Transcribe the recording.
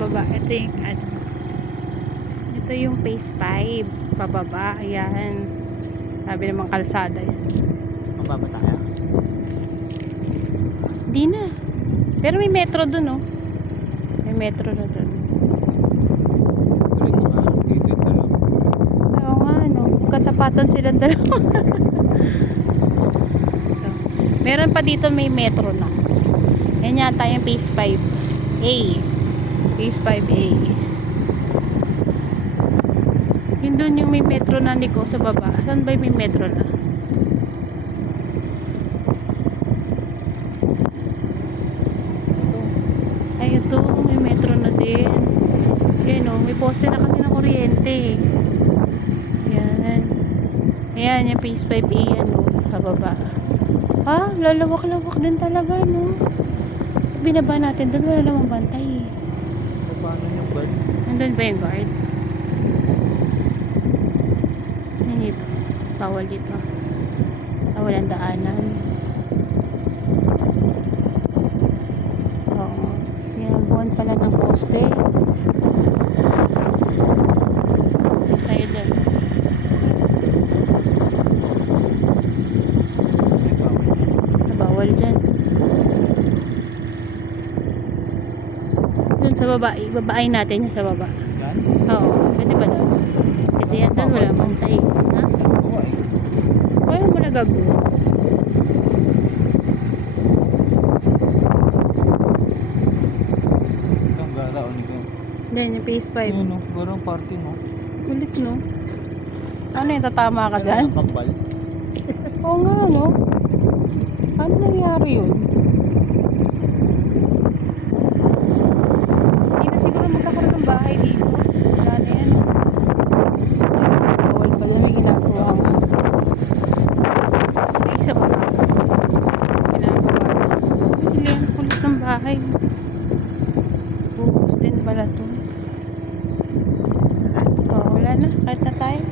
baba. Ito yung ano. Ito yung phase 5 pababa. Ayan. Sabi naman kalsada yan. Mababa tayo. Di na. Pero may metro dun, oh. May metro na dun. Tuloy ko nga. Dito ito lang. Oo nga, no. Katapatan silang dalawa. Ito. Meron pa dito may metro na. Yan yata yung phase 5A. Phase 5A. Yun dun yung may metro na, Nico, sa baba. Saan ba yung may metro na? Ay, ito. May metro na din. Yan, oh. May poste na kasi ng kuryente. Yan. Ayan, yung phase 5A yan, oh. Sa baba. Ah, lalawak-lawak din talaga, no? Binaba natin doon, wala namang bantay. Paano yung guard? Nandun ba yung guard? Yan dito. Bawal dito. Bawal ang daanan. Oo. Ginagawan pala ng poste. Sa'yo doon. Bawal dyan. Doon sa baba. Ibabain natin yung sa baba. Yan? Oo. Pwede ba doon? Pwede yan doon. Wala bantay. Ha? Oo ay. Wala mo nagagawa. Itong gara o nito. Yan yung phase 5. Ayun no. Garang party no. Kulit, no? Ano yung tatama ka dyan? Kapal. Oo nga, no? Ano nangyari yun? Hindi na siguro magkakaroon ng bahay dito. Wala na yan. Ayun, bawal pa dyan. May ginagawa nga. May isa pa ba? Ginagawa na. Hindi, ang kulit ng bahay. Buhos din pala to. Oh, wala na. Kahit na tayo.